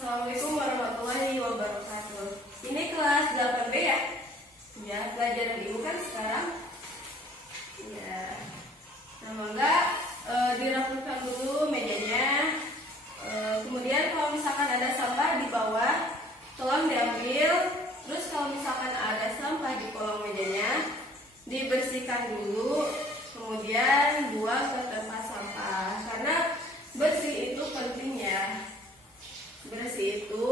Assalamualaikum warahmatullahi wabarakatuh. Ini kelas 8B ya? Ya, pelajaran ibu kan sekarang. Ya. Nah, mangga dirapikan dulu mejanya. Kemudian kalau misalkan ada sampah di bawah, tolong diambil. Terus kalau misalkan ada sampah di kolong mejanya, dibersihkan dulu. Kemudian buang ke tempat sampah. Karena bersih itu penting ya. Bersih itu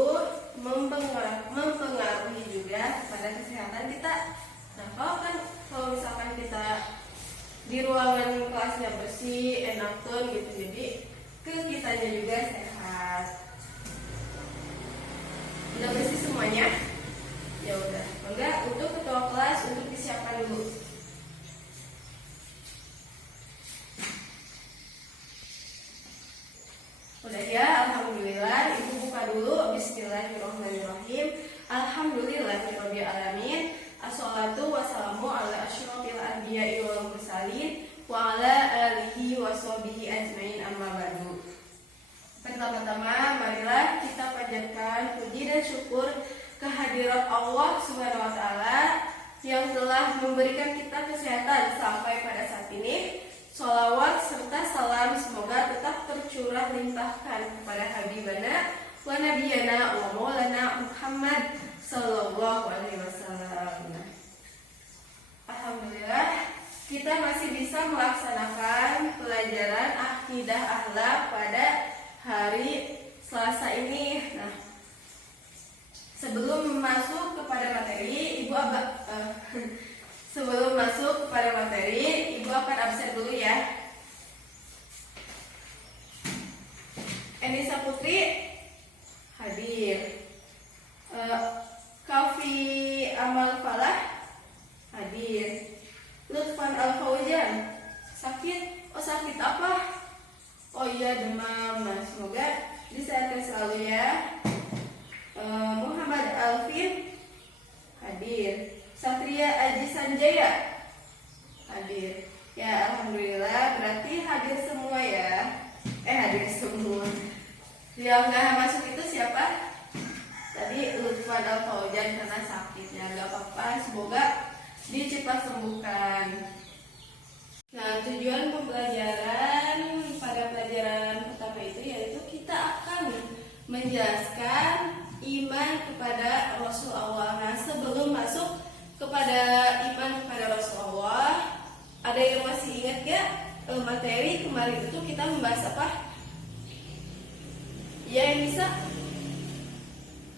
mempengaruhi juga pada kesehatan kita. Nah, kalau misalkan kita di ruangan kelasnya bersih, enakan gitu, jadi ke kitanya juga sehat. Udah bersih semuanya? Ya udah. Enggak, untuk ketua kelas untuk disiapkan dulu. Udah ya, alhamdulillah. Ibu buka dulu. Bismillahirrahmanirrahim. Alhamdulillahirabbil alamin. Assalatu wassalamu ala asyrofil anbiya'i wal mursalin wa ala alihi washabihi ajmain, amma ba'du. Pertama-tama marilah kita panjatkan puji dan syukur kehadirat Allah Subhanahu wa taala yang telah memberikan kita kesehatan sampai pada saat ini. Sholawat serta salam semoga tetap tercurah limpahkan kepada Habibana wa Nabiyana wa Maulana Muhammad Sallallahu Alaihi Wasallam. Alhamdulillah kita masih bisa melaksanakan pelajaran akidah akhlak pada hari Selasa ini. Nah, sebelum masuk kepada materi, Sebelum masuk kepada materi, Ibu akan absen dulu ya. Enisa Putri hadir. Kafi Amal Falah hadir. Lutfan Al Fauzan sakit. Oh, sakit apa? Oh iya, demam. Nah, semoga disehatkan selalu ya. Muhammad Alvin hadir. Satria Aji Sanjaya hadir. Ya, alhamdulillah, berarti hadir semua ya. Hadir semua. Yang nggak masuk itu siapa? Tadi Lutfan Al Fauzan karena sakitnya. Gak apa-apa, semoga cepat sembuhkan. Nah, tujuan pembelajaran pada pelajaran pertama itu yaitu kita akan menjelaskan iman kepada Rasulullah. Nah, sebelum masuk kepada iman kepada Rasulullah, ada yang masih ingat gak materi kemarin itu kita membahas apa? Ya, yang bisa?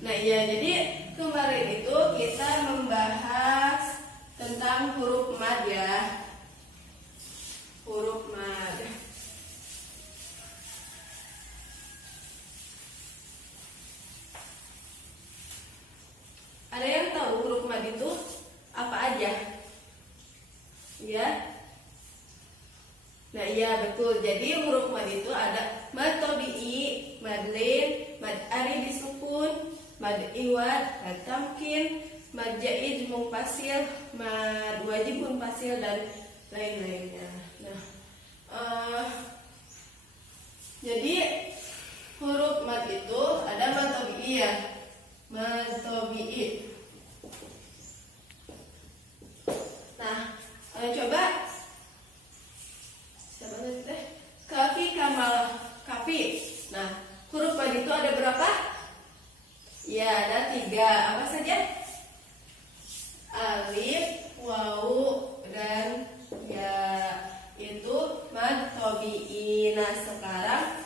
Nah ya, jadi kemarin itu kita membahas tentang huruf mad ya. Huruf mad. Ada yang tahu huruf mad itu apa aja? Ya. Nah iya betul. Jadi huruf mad itu ada mad tabi'i, mad lin, mad ari disukun, mad iwad, mad tamkin, mad jaiz munfasil, mad wajib munfasil, dan lain-lainnya. Nah, jadi huruf mad itu ada mad tabi'i ya. Mad tabi'i. Nah, coba siapa teh? Kafi kamal kafi. Nah, huruf mad itu ada berapa? Ya, ada 3. Apa saja? Alif, wawu, dan ya. Itu mad tabi'i. Nah, sekarang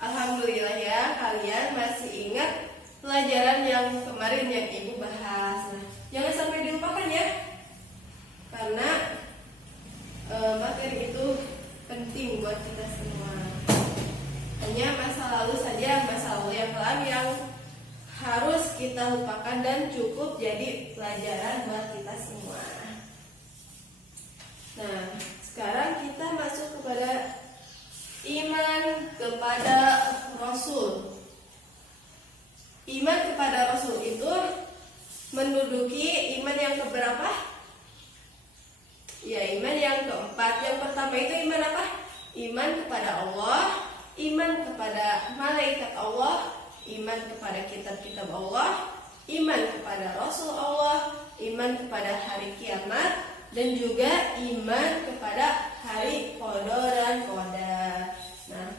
alhamdulillah ya, kalian masih ingat pelajaran yang kemarin yang Ibu bahas. Nah, jangan sampai dilupakan ya. Karena materi itu penting buat kita semua. Hanya masa lalu saja, masa lalu yang kelam yang harus kita lupakan dan cukup jadi pelajaran buat kita semua. Nah, sekarang kita masuk kepada iman kepada Rasul. Iman kepada Rasul itu menduduki iman yang keberapa? Ya, iman yang keempat. Yang pertama itu iman apa? Iman kepada Allah, iman kepada malaikat Allah, iman kepada kitab-kitab Allah, iman kepada Rasul Allah, iman kepada hari kiamat, dan juga iman kepada hari qada dan qadar. Nah,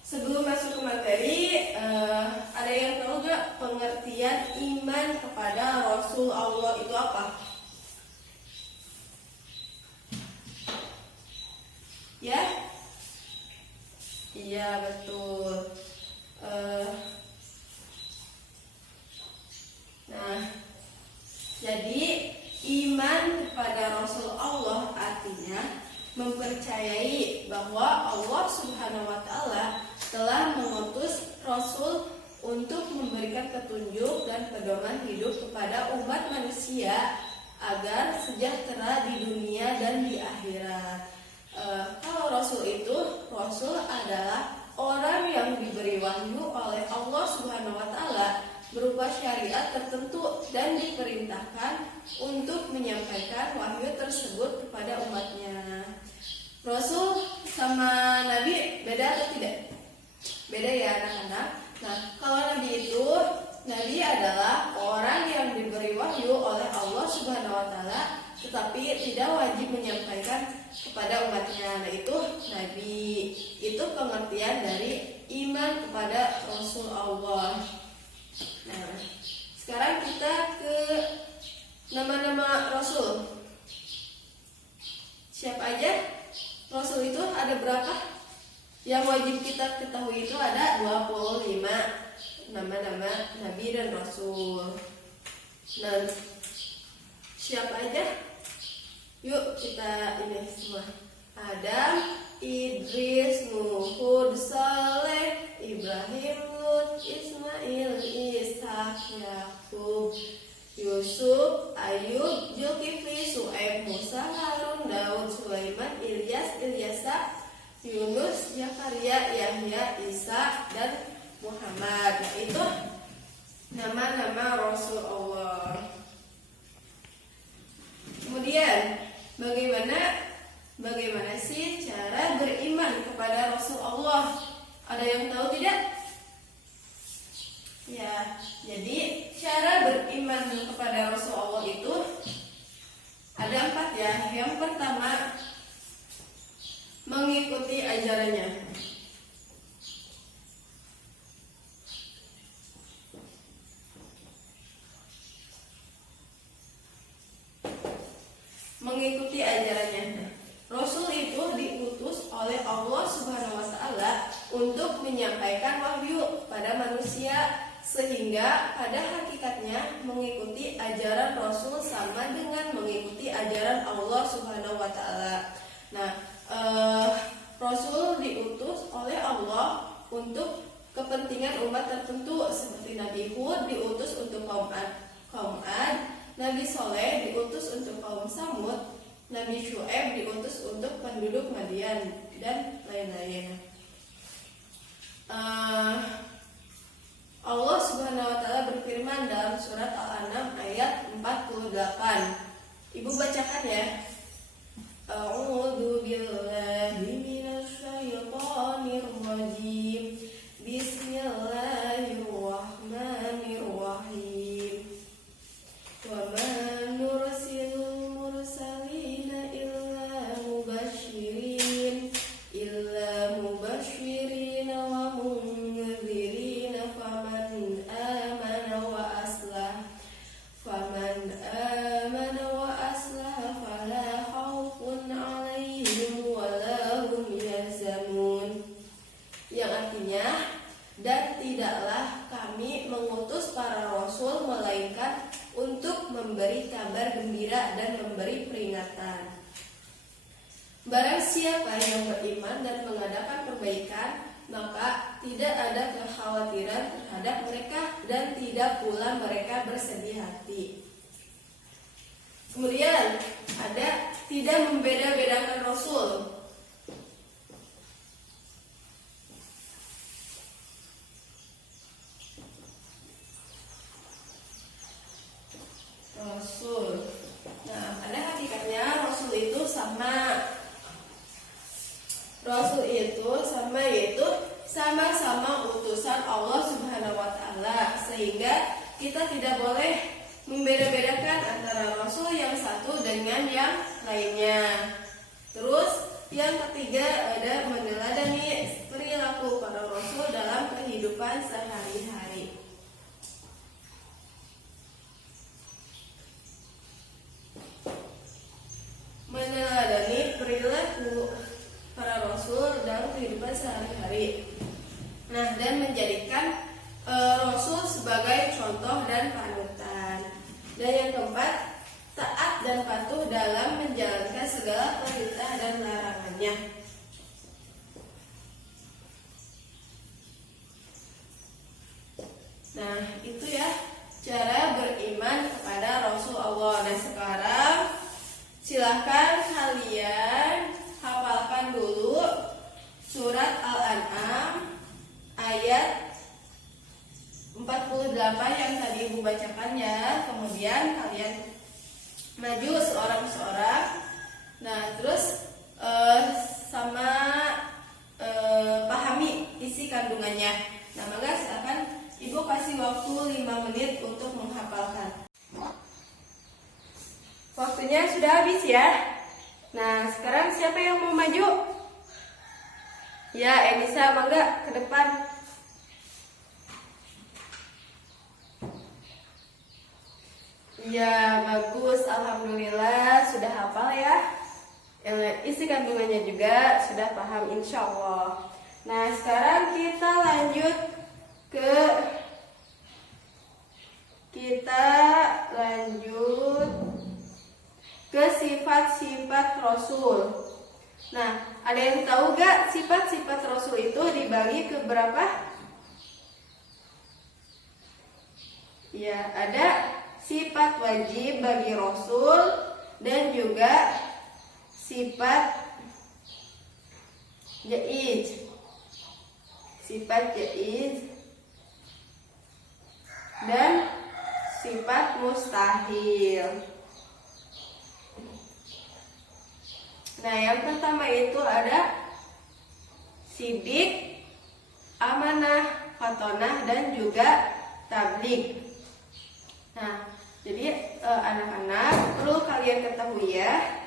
sebelum masuk ke materi, ada yang tahu gak pengertian iman kepada Rasul Allah itu apa? Ya? Iya, betul. Nah, jadi iman kepada Rasul Allah artinya mempercayai bahwa Allah Subhanahu wa Ta'ala telah mengutus Rasul untuk memberikan petunjuk dan pedoman hidup kepada umat manusia agar sejahtera di dunia dan di akhirat. Kalau Rasul itu, Rasul adalah orang yang diberi wahyu oleh Allah Subhanahu wa Ta'ala berupa syariat tertentu dan diperintahkan untuk menyampaikan wahyu tersebut kepada umatnya. Rasul sama Nabi beda atau tidak? Beda ya anak-anak. Nah, kalau Nabi itu, Nabi adalah orang yang diberi wahyu oleh Allah Subhanahu wa Ta'ala tetapi tidak wajib menyampaikan kepada umatnya. Nah, itu Nabi. Itu pengertian dari iman kepada Rasul Allah. Nah, sekarang kita ke nama-nama Rasul. Siapa aja? Rasul itu ada berapa? Yang wajib kita ketahui itu ada 25 nama-nama Nabi dan Rasul. Nah, siapa aja? Yuk kita ini semua. Adam, Idris, Nuh, Hud, Saleh, Ibrahim, Lut, Ismail, Ishak, Yakub, Yusuf, Ayub, Zulkifli, Su'aib, Musa, Harun, Daud, Sulaiman, Ilyas, Ilyasa, Yunus, Zakaria, Yahya, Isa, dan Muhammad. Nah, itu nama-nama Rasul Allah. Kemudian bagaimana sih cara beriman kepada Rasul Allah? Ada yang tahu tidak? Ya, jadi cara beriman kepada Rasul Allah itu ada 4 ya. Yang pertama, mengikuti ajarannya. Mengikuti ajarannya. Rasul itu diutus oleh Allah Subhanahu wa Ta'ala untuk menyampaikan wahyu pada manusia, sehingga pada hakikatnya mengikuti ajaran Rasul sama dengan mengikuti ajaran Allah Subhanahu wa Ta'ala. Nah, Rasul diutus oleh Allah untuk kepentingan umat tertentu, seperti Nabi Hud diutus untuk kaum Ad, Nabi Soleh diutus untuk kaum Samud, Nabi Syu'aib diutus untuk penduduk Madian, dan lain-lain. Allah Subhanahu wa Ta'ala berfirman dalam surat Al-An'am ayat 48. Ibu bacakan ya. A'udzu billahi minasyaitonir rajim. Bismillahirrahmanirrahim. Wa ma nursilul mursalina illa mubasysyirin wa mundzirin faman amana wa aslah fala khaufun 'alaihim wa la hum yahzanun. Yang artinya, dan tidaklah kami mengutus para rasul melainkan untuk memberi kabar gembira dan memberi peringatan. Barang siapa yang beriman dan mengadakan kebaikan, maka tidak ada kekhawatiran terhadap mereka dan tidak pula mereka bersedih hati. Kemudian ada tidak membeda-bedakan rasul. Nah, pada hakikatnya Rasul itu sama. Rasul itu sama, yaitu sama-sama utusan Allah sehingga kita tidak boleh membeda-bedakan antara rasul yang satu dengan yang lainnya. Terus yang ketiga ada meneladani perilaku para rasul dalam kehidupan sehari-hari. Meneladani perilaku para rasul dalam kehidupan sehari-hari. Nah, dan menjadikan rasul sebagai contoh dan panutan. Dan yang keempat, taat dan patuh dalam menjalankan segala perintah dan larangannya. Nah, itu ya cara beriman kepada Rasul Allah. Dan sekarang silahkan kalian hafalkan dulu surat Al-An'am ayat 48 yang tadi Ibu bacakan ya. Kemudian kalian maju seorang-seorang. Nah, terus pahami isi kandungannya. Nah, maka silakan Ibu kasih waktu 5 menit untuk menghafalkan. Waktunya sudah habis ya. Nah, sekarang siapa yang mau maju? Ya, Enisa, mangga ke depan. Ya, bagus. Alhamdulillah sudah hafal ya. Isi kandungannya juga sudah paham insya Allah. Nah, sekarang kita lanjut ke sifat-sifat Rasul. Nah, ada yang tahu gak sifat-sifat Rasul itu dibagi ke berapa? Ya, ada sifat wajib bagi Rasul dan juga sifat jaiz. Sifat jaiz dan sifat mustahil. Nah, yang pertama itu ada sidik, amanah, fatonah, dan juga tabligh. Nah, jadi anak-anak perlu kalian ketahui ya,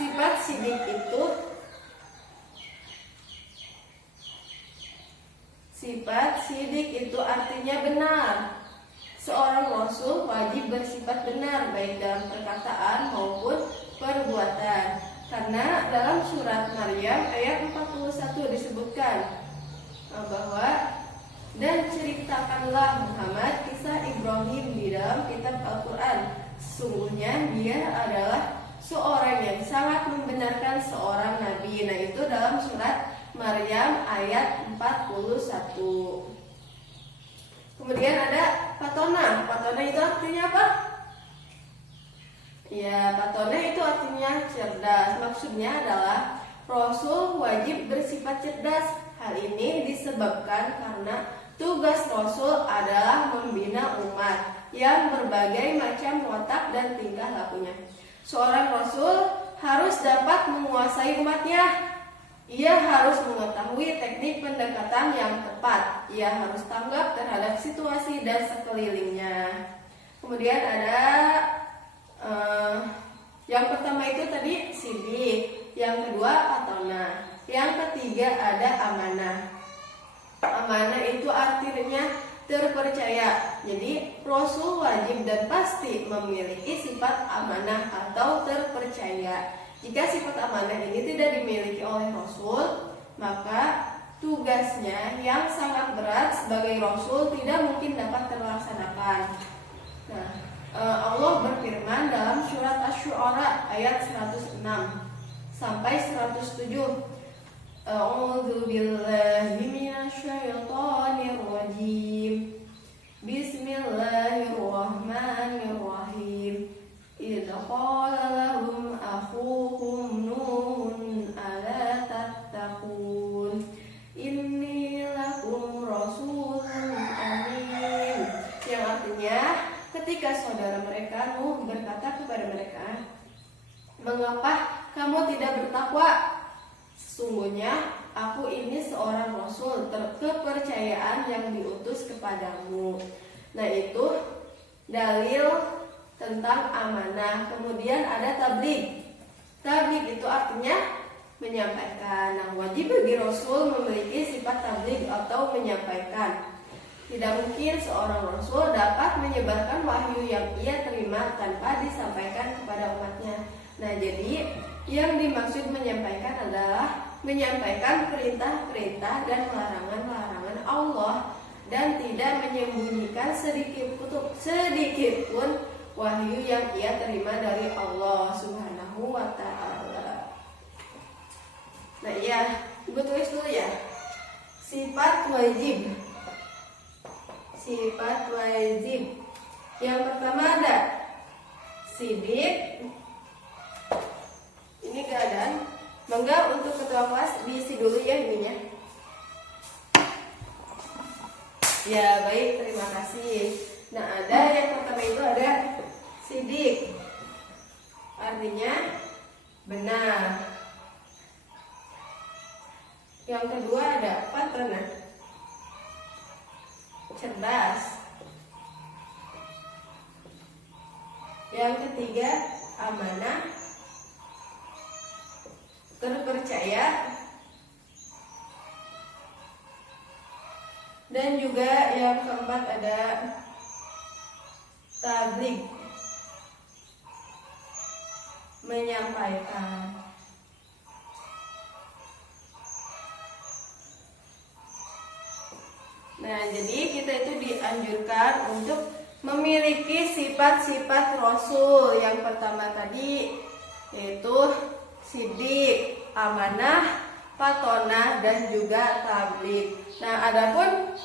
sifat sidik itu artinya benar. Seorang rasul wajib bersifat benar baik dalam perkataan maupun perbuatan. Karena dalam surat Maryam ayat 41 disebutkan bahwa dan ceritakanlah Muhammad kisah Ibrahim di dalam kitab Al-Quran. Sesungguhnya dia adalah seorang yang sangat membenarkan seorang nabi. Nah, itu dalam surat Maryam ayat 41. Kemudian ada fatonah. Fatonah itu artinya apa? Ya, fatonah itu artinya cerdas. Maksudnya adalah Rasul wajib bersifat cerdas. Hal ini disebabkan karena tugas Rasul adalah membina umat yang berbagai macam watak dan tingkah lakunya. Seorang Rasul harus dapat menguasai umatnya. Ia harus mengetahui teknik pendekatan yang tepat. Ia harus tanggap terhadap situasi dan sekelilingnya. Kemudian ada yang pertama itu tadi sidik, yang kedua fatonah, yang ketiga ada amanah. Amanah itu artinya terpercaya. Jadi Rasul wajib dan pasti memiliki sifat amanah atau terpercaya. Jika sifat amanah ini tidak dimiliki oleh Rasul, maka tugasnya yang sangat berat sebagai Rasul tidak mungkin dapat terlaksanakan. Nah, Allah berfirman dalam surat Asy-Syu'ara ayat 106 sampai 107. A'udzu billahi minasyaitonir rajim. Bismillahirrahmanirrahim. Idz qala lahum akhuhum Nuhun ala tattaqun inni lakum rasulun amin. Yang artinya ketika saudara mereka Nuh berkata kepada mereka, mengapa kamu tidak bertakwa? Sesungguhnya aku ini seorang rasul terpercaya kepercayaan yang diutus kepadamu. Nah, itu dalil tentang amanah. Kemudian ada tabligh. Tabligh itu artinya menyampaikan. Nah, wajib bagi Rasul memiliki sifat tabligh atau menyampaikan. Tidak mungkin seorang Rasul dapat menyebarkan wahyu yang ia terima tanpa disampaikan kepada umatnya. Nah, jadi yang dimaksud menyampaikan adalah menyampaikan perintah-perintah dan larangan-larangan Allah dan tidak menyembunyikan sedikit pun wahyu yang ia terima dari Allah Subhanahu wa ta'ala. Nah, ya, Ibu tulis dulu ya. Sifat wajib. Sifat wajib. Yang pertama ada sidik. Ini keadaan. Mangga untuk ketua kelas diisi dulu ya ininya. Ya, baik, terima kasih. Nah, ada yang pertama itu ada sidik. Artinya benar. Yang kedua ada fatana. Cerdas. Yang ketiga amanah. Terpercaya. Dan juga yang keempat ada tabligh, menyampaikan. Nah, jadi kita itu dianjurkan untuk memiliki sifat-sifat Rasul. Yang pertama tadi yaitu sidik, amanah, fatonah, dan juga tabligh. Nah, adapun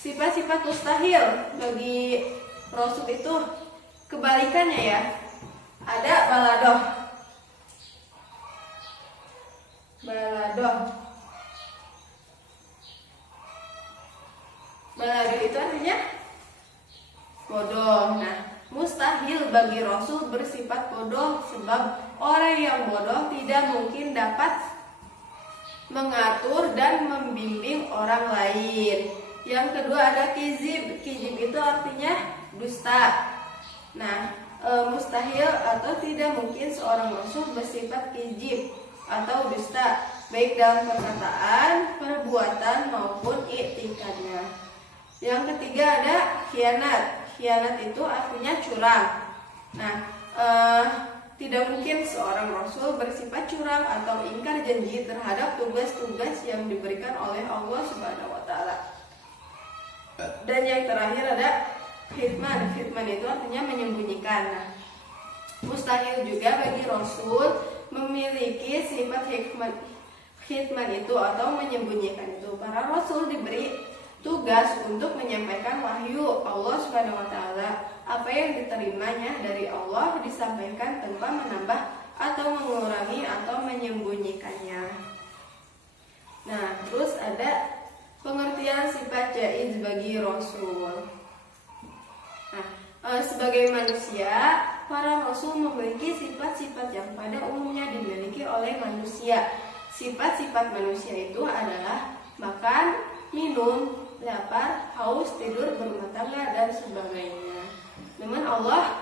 sifat-sifat mustahil bagi Rasul itu kebalikannya ya. Ada baladoh. Baladoh itu artinya bodoh. Nah, mustahil bagi Rasul bersifat bodoh sebab orang yang bodoh tidak mungkin dapat mengatur dan membimbing orang lain. Yang kedua ada kizib. Kizib itu artinya dusta. Nah, mustahil atau tidak mungkin seorang Rasul bersifat kizib atau dusta, baik dalam perkataan, perbuatan maupun i'tikadnya. Yang ketiga ada khianat. Khianat itu artinya curang. Nah, tidak mungkin seorang Rasul bersifat curang atau ingkar janji terhadap tugas-tugas yang diberikan oleh Allah Subhanahu wa ta'ala. Dan yang terakhir ada khitman. Khitman itu artinya menyembunyikan. Nah, mustahil juga bagi Rasul memiliki sifat khitman itu atau menyembunyikan itu. Para Rasul diberi tugas untuk menyampaikan wahyu Allah Subhanahu wa ta'ala. Apa yang diterimanya dari Allah disampaikan tanpa menambah atau mengurangi atau menyembunyikannya. Nah, terus ada pengertian sifat jaiz bagi Rasul. Nah, sebagai manusia, para Rasul memiliki sifat-sifat yang pada umumnya dimiliki oleh manusia. Sifat-sifat manusia itu adalah makan, minum, lapar, haus, tidur, berumah tangga, dan sebagainya. Namun Allah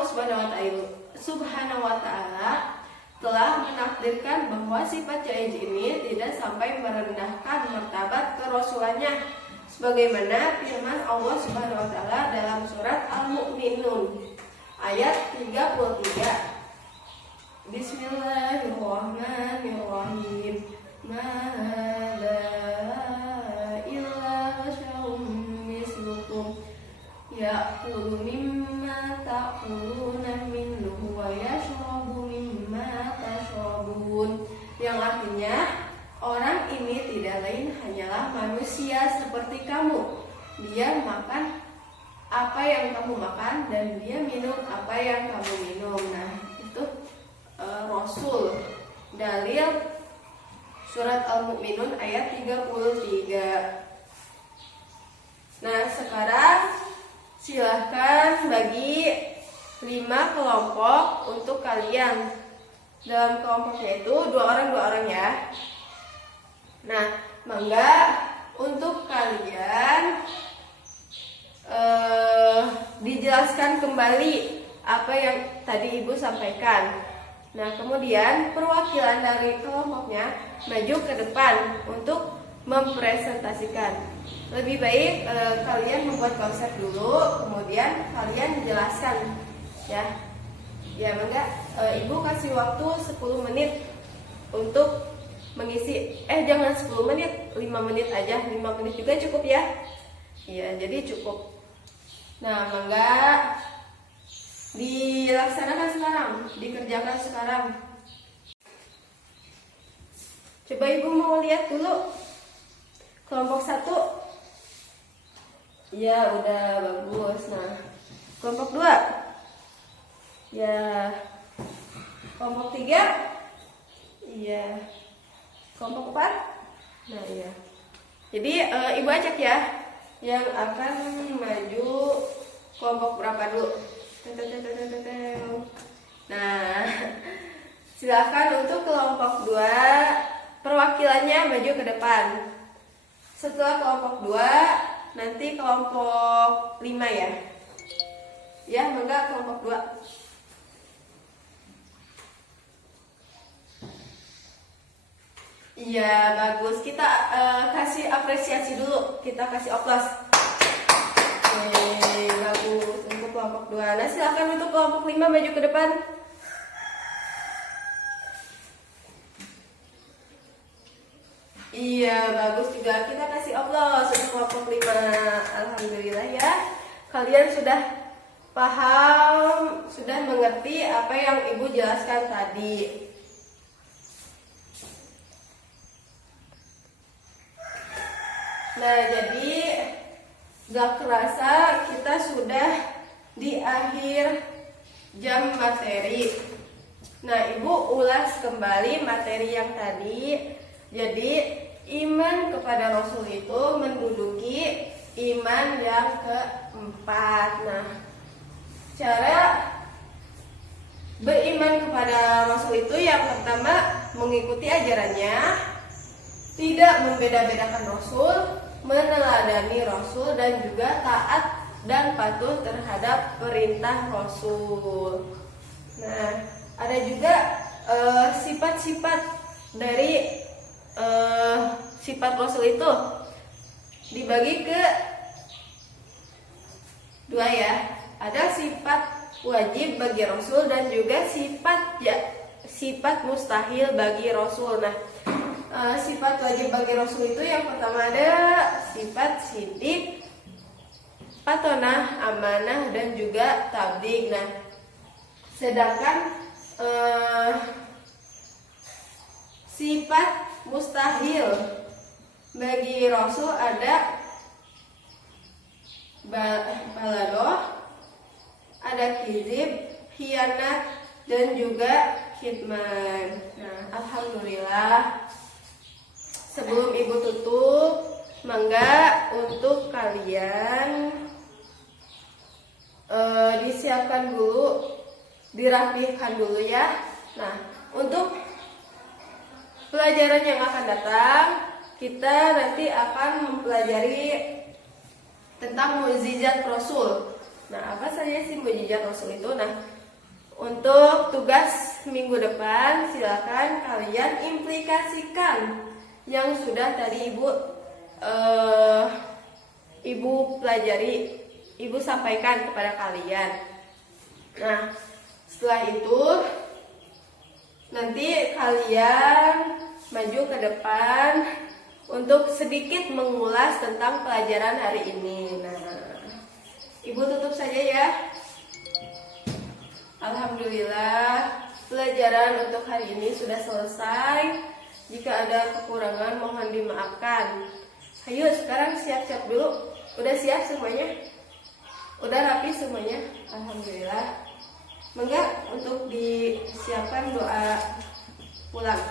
Subhanahu wa ta'ala telah menakdirkan bahwa sifat jaiz ini tidak sampai merendahkan martabat kerasulannya, sebagaimana firman Allah Subhanahu wa ta'ala dalam surat Al-Mu'minun ayat 33. Bismillahirrahmanirrahim. Ya'kulu mimma ta'kuluna minhu wa yashrabu mimma tashrabun. Yang artinya orang ini tidak lain hanyalah manusia seperti kamu. Dia makan apa yang kamu makan dan dia minum apa yang kamu minum. Nah, itu Rasul. Dalil surat Al-Mu'minun ayat 33. Nah, sekarang silahkan bagi 5 kelompok untuk kalian. Dalam kelompoknya itu 2 orang ya. Nah, mangga untuk kalian dijelaskan kembali apa yang tadi Ibu sampaikan. Nah, kemudian perwakilan dari kelompoknya maju ke depan untuk mempresentasikan. Lebih baik kalian membuat konsep dulu, kemudian kalian jelaskan, ya. Ya, mangga Ibu kasih waktu 10 menit untuk mengisi. Jangan 10 menit, 5 menit aja. 5 menit juga cukup ya. Iya, jadi cukup. Nah, mangga dilaksanakan sekarang, dikerjakan sekarang. Coba Ibu mau lihat dulu kelompok 1. Ya, udah bagus. Nah, kelompok 2. Ya. Kelompok 3. Iya. Kelompok 4. Nah, iya. Jadi Ibu ajak ya yang akan maju kelompok berapa dulu. Nah, silakan untuk kelompok 2 perwakilannya maju ke depan. Setelah kelompok 2 nanti kelompok 5 ya. Ya, mangga kelompok 2. Iya, bagus. Kita kasih apresiasi dulu. Kita kasih oplos. Bagus untuk kelompok 2. Nah, silakan untuk kelompok 5 maju ke depan. Iya, bagus juga. Kita kasih oplos untuk kelompok 5. Alhamdulillah ya. Kalian sudah paham, sudah mengerti apa yang Ibu jelaskan tadi. Nah, jadi gak kerasa kita sudah di akhir jam materi. Nah, Ibu ulas kembali materi yang tadi. Jadi, iman kepada Rasul itu menduduki iman yang keempat. Nah, cara beriman kepada Rasul itu yang pertama mengikuti ajarannya, tidak membeda-bedakan Rasul, meneladani Rasul, dan juga taat dan patuh terhadap perintah Rasul. Nah, ada juga sifat-sifat dari sifat Rasul itu dibagi ke 2 ya. Ada sifat wajib bagi Rasul dan juga sifat mustahil bagi Rasul. Nah, sifat wajib bagi Rasul itu yang pertama ada sifat sidik, patonah, amanah, dan juga tabligh. Nah, sedangkan sifat mustahil bagi Rasul ada balaghah, ada kizib, khianat, dan juga khidman. Nah, alhamdulillah. Sebelum Ibu tutup, mangga untuk kalian disiapkan dulu, dirapihkan dulu ya. Nah, untuk pelajaran yang akan datang, kita nanti akan mempelajari tentang mukjizat Rasul. Nah, apa saja sih mukjizat Rasul itu? Nah, untuk tugas minggu depan, silakan kalian implikasikan yang sudah tadi Ibu pelajari, Ibu sampaikan kepada kalian. Nah, setelah itu nanti kalian maju ke depan untuk sedikit mengulas tentang pelajaran hari ini. Nah, Ibu tutup saja ya. Alhamdulillah, pelajaran untuk hari ini sudah selesai. Jika ada kekurangan mohon dimaafkan. Ayo sekarang siap-siap dulu. Udah siap semuanya? Udah rapi semuanya? Alhamdulillah. Mangga untuk disiapkan doa pulang.